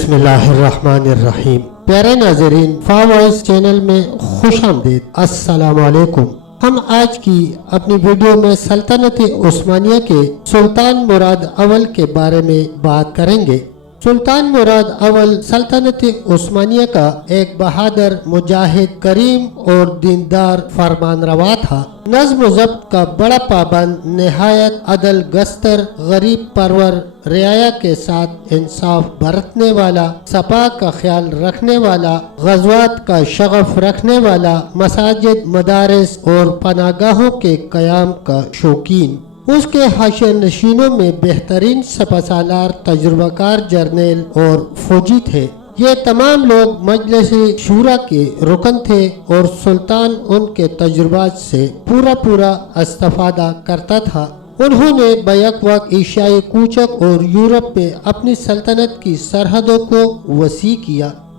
بسم اللہ الرحمن الرحیم۔ پیارے ناظرین، فاوائس چینل میں خوش آمدید۔ السلام علیکم۔ ہم آج کی اپنی ویڈیو میں سلطنت عثمانیہ کے سلطان مراد اول کے بارے میں بات کریں گے۔ سلطان مراد اول سلطنت عثمانیہ کا ایک بہادر، مجاہد، کریم اور دیندار فرمان روا تھا۔ نظم و ضبط کا بڑا پابند، نہایت عدل گستر، غریب پرور، رعایا کے ساتھ انصاف برتنے والا، صفا کا خیال رکھنے والا، غزوات کا شغف رکھنے والا، مساجد، مدارس اور پناہگاہوں کے قیام کا شوقین۔ اس کے حاشیہ نشینوں میں بہترین سپہ سالار، تجربہ کار جرنیل اور فوجی تھے۔ یہ تمام لوگ مجلس شورا کے رکن تھے اور سلطان ان کے تجربات سے پورا استفادہ کرتا تھا۔ انہوں نے بیک وقت ایشیائی کوچک اور یورپ میں اپنی سلطنت کی سرحدوں کو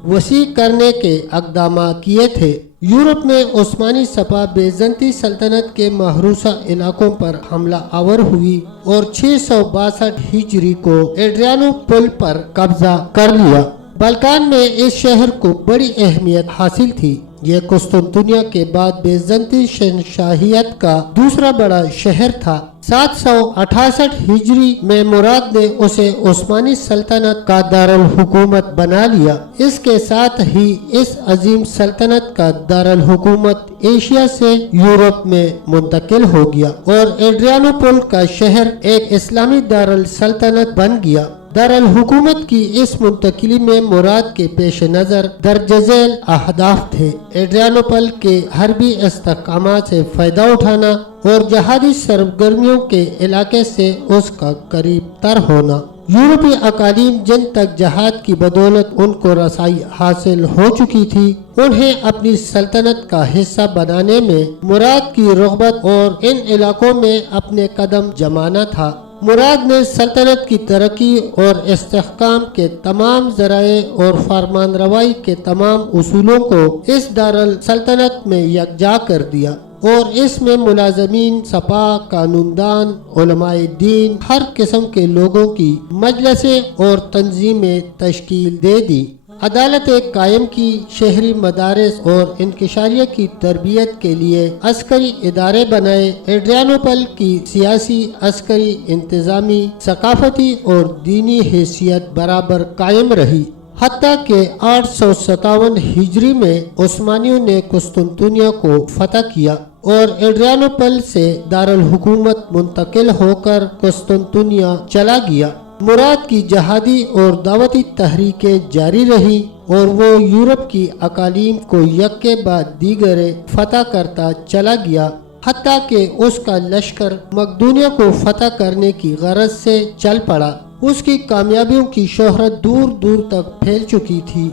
وسیع کرنے کے اقدامات کیے تھے۔ یورپ میں عثمانی سپہ بیزنطی سلطنت کے محروسہ علاقوں پر حملہ آور ہوئی اور 662 ہجری کو ایڈریانو پل پر قبضہ کر لیا۔ بلکان میں اس شہر کو بڑی اہمیت حاصل تھی۔ یہ قسطنطنیہ کے بعد بیزنطی شہنشاہیت کا دوسرا بڑا شہر تھا۔ 768 ہجری میں مراد نے اسے عثمانی سلطنت کا دارالحکومت بنا لیا۔ اس کے ساتھ ہی اس عظیم سلطنت کا دارالحکومت ایشیا سے یورپ میں منتقل ہو گیا اور ایڈریانوپل کا شہر ایک اسلامی دارالسلطنت بن گیا۔ دارالحکومت کی اس منتقلی میں مراد کے پیش نظر درج ذیل اہداف تھے: ایڈریانوپل کے حربی استحکامات سے فائدہ اٹھانا اور جہادی سرگرمیوں کے علاقے سے اس کا قریب تر ہونا۔ یورپی اقالیم جن تک جہاد کی بدولت ان کو رسائی حاصل ہو چکی تھی، انہیں اپنی سلطنت کا حصہ بنانے میں مراد کی رغبت اور ان علاقوں میں اپنے قدم جمانا تھا۔ مراد نے سلطنت کی ترقی اور استحکام کے تمام ذرائع اور فرمان روائی کے تمام اصولوں کو اس دارالسلطنت میں یکجا کر دیا اور اس میں ملازمین، سپہ، قانوندان، علماء دین، ہر قسم کے لوگوں کی مجلسیں اور تنظیمیں تشکیل دے دی۔ عدالت قائم کی، شہری مدارس اور انکشاریہ کی تربیت کے لیے عسکری ادارے بنائے۔ ایڈریانوپل کی سیاسی، عسکری، انتظامی، ثقافتی اور دینی حیثیت برابر قائم رہی، حتیٰ کہ 857 ہجری میں عثمانیوں نے قسطنطنیہ کو فتح کیا اور ایڈریانوپل سے دارالحکومت منتقل ہو کر قسطنطنیہ چلا گیا۔ مراد کی جہادی اور دعوتی تحریکیں جاری رہی اور وہ یورپ کی اقالیم کو یک کے بعد دیگر فتح کرتا چلا گیا، حتیٰ کہ اس کا لشکر مقدونیہ کو فتح کرنے کی غرض سے چل پڑا۔ اس کی کامیابیوں کی شہرت دور دور تک پھیل چکی تھی،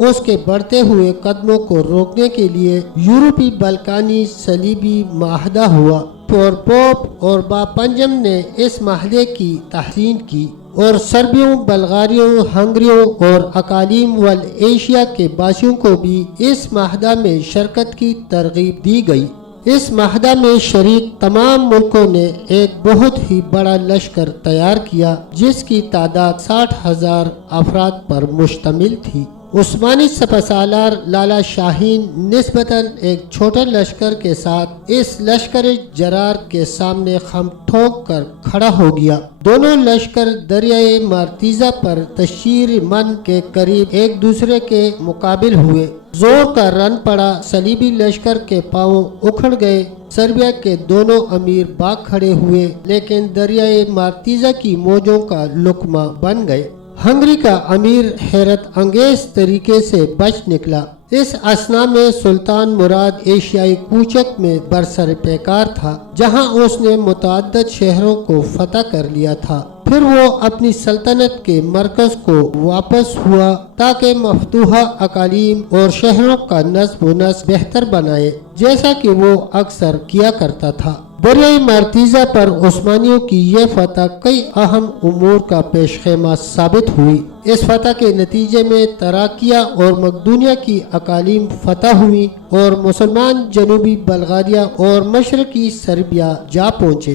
اس کے بڑھتے ہوئے قدموں کو روکنے کے لیے یورپی بلکانی صلیبی معاہدہ ہوا اور پوپ اور پنجم نے اس معاہدے کی تحسین کی اور سربیوں، بلغاریوں، ہنگریوں اور اقالیم ایشیا کے باشیوں کو بھی اس معاہدہ میں شرکت کی ترغیب دی گئی۔ اس معاہدہ میں شریک تمام ملکوں نے ایک بہت ہی بڑا لشکر تیار کیا جس کی تعداد 60,000 افراد پر مشتمل تھی۔ عثمانی سپہ سالار لالا شاہین نسبتاً ایک چھوٹے لشکر کے ساتھ اس لشکر جرار کے سامنے خم ٹھوک کر کھڑا ہو گیا۔ دونوں لشکر دریائے مارتیزا پر تشیر من کے قریب ایک دوسرے کے مقابل ہوئے۔ زور کا رن پڑا، صلیبی لشکر کے پاؤں اکھڑ گئے۔ سربیا کے دونوں امیر بھاگ کھڑے ہوئے لیکن دریائے مارتیزا کی موجوں کا لقمہ بن گئے۔ ہنگری کا امیر حیرت انگیز طریقے سے بچ نکلا۔ اس اثنا میں سلطان مراد ایشیائی کوچک میں برسر پیکار تھا، جہاں اس نے متعدد شہروں کو فتح کر لیا تھا۔ پھر وہ اپنی سلطنت کے مرکز کو واپس ہوا تاکہ مفتوحہ اقالیم اور شہروں کا نظم و نسق بہتر بنائے، جیسا کہ وہ اکثر کیا کرتا تھا۔ دریائے مارتیزا پر عثمانیوں کی یہ فتح کئی اہم امور کا پیش خیمہ ثابت ہوئی۔ اس فتح کے نتیجے میں تراکیہ اور مقدونیہ کی اقالیم فتح ہوئی اور مسلمان جنوبی بلغاریہ اور مشرقی سربیا جا پہنچے۔